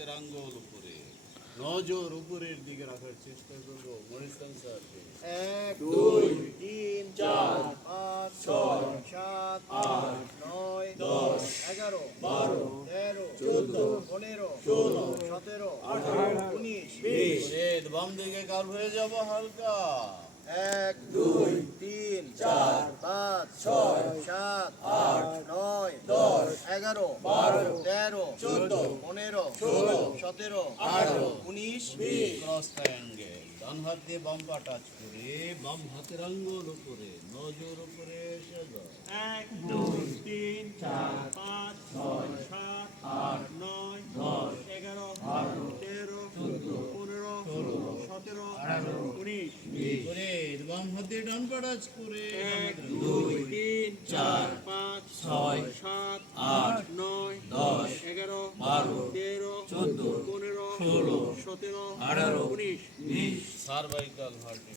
হাতের আঙ্গুল উপরে, নজর উপরের দিকে রাখার চেষ্টা করবো। মরিস্তান স্যার, 1 2 3 4 5 6 7 8 9 10 11 12 13 14 15 16 17 18 19 20 বাম দিকে কাল হয়ে যাব হালকা। 1 2 3 4 5 6 7 8 9 10 11 12 13 14 15 16 17 18 19 20 ক্রস ট্রায়াঙ্গেল, ডান হাত দিয়ে বাম পা টাচ করে, বাম হাতের আঙ্গুল উপরে, নজর উপরে এসে যায়। 1 2 3 4 5 6 7 8 9 10 11 12 13 14 15 16 17 19 করে বাম হাত দিয়ে ডান পা টাচ করে, 1 2 3 4 5 6 7 8 9 10 11 12 13 14 15 16 17 18 19 সার্ভাইকাল ভার্টিকাল।